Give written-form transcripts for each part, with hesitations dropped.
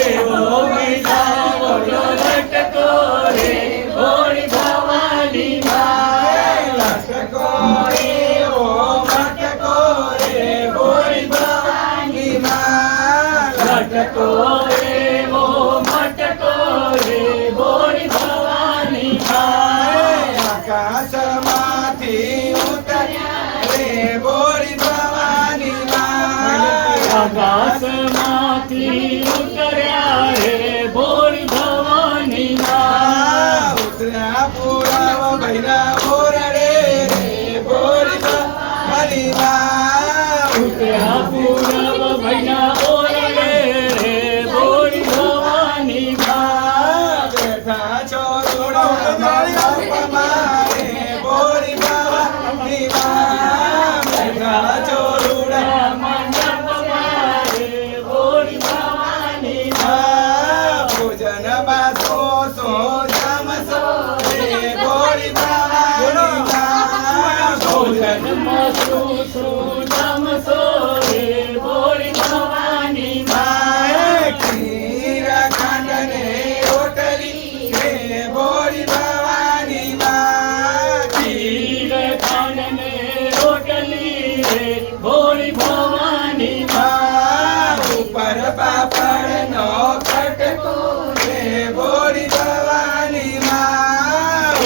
એવો મીઠાવડો લટકો રે ભોળી ભવાની માં લટકો એવો મટકો રે ભોળી ભવાની માં લટકો એવો મટકો રે ભોળી ભવાની માં આકાશમાંથી ઉતર્યા રે ભોળી ભવાની માં આકાશમાંથી ઉતર્યા રે ભોળી ભવાની માં ઉતર્યા પુરાવ ભૈરા ઓરડે રે ભોળી ભવાની માં ઉતર્યા પૂરબ ભૈયા ઓરડે રે ભોળી ભવાની માં બેઠા છો થોડો મંડપમાં રે ભોળી ભવાની માં બેઠા છો રૂડા મંડપમાં રે ભોળી ભવાની ભોજનમાં સો જમશો રે ભોળી ભવાની ભોજનમાં શું જમશો રે ભોળી ભવાની ખીર ખાંડને રોટલી રે ભોળી ભવાની ખીર ખાંડને રોટલી રે ભોળી ભવાની ઉપર પાપડનો કટકો રે ભોળી ભવાની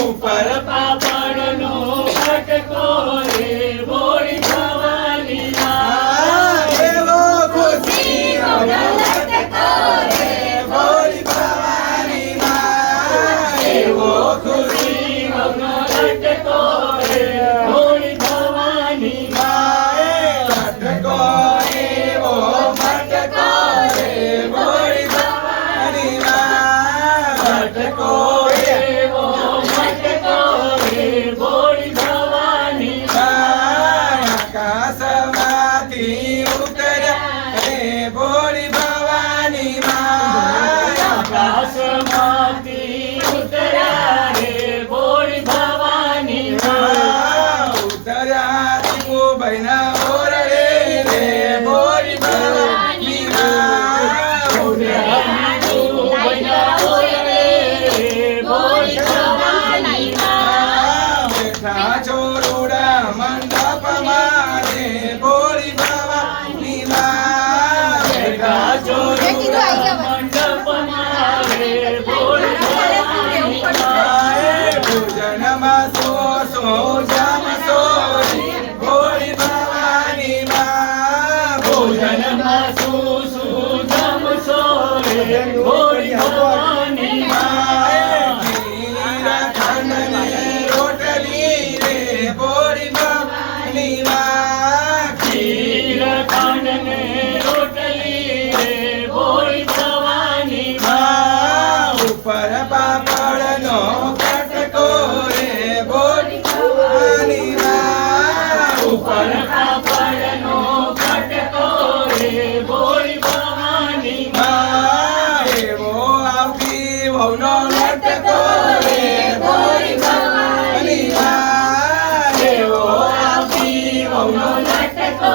ઉપર પાપડનો કટકો રે ભોળી ભવાની એવો ખુશી લટકો રે ભોળી ભવાની એવો ખુશી લટકો રે ભોળી ભવાની લટકો એવો મટકો રે ભોળી ભવાની લટકો એવો મટકો રે ભોળી ભવાની આકાશમાંથી ઉતર્યા રે ભોળી ભવાની આકાશમાંથી ઉતર્યા રે ભોળી ભવાની ઉતર્યા દીપુ ભાઈના ઓરડે રે ભોળી ભવાની બેઠા ચોરુડા મંડપમાં રે ભોળી ભવાની બેઠા ચોરુડા મંડપમાં રે ભોળી ભવાની ભોજનમાં સો જમશો રે ભોળી ભવાની ભોજનમાં શું જમશો રે ભોળી ભવાની ખીર ખાંડને રોટલી રે ભોળી ભવાની ખીર ખાંડને રોટલી રે ભોળી ભવાની ઉપર પાપડનો કટકો રે ભોળી ભવાની ઉપર પાપડનો કટકો રે ભોળી ભવાની એવો આવતી વહુનો લટકો રે ભોળી ભવાની એવો આવતી વહુનો લટકો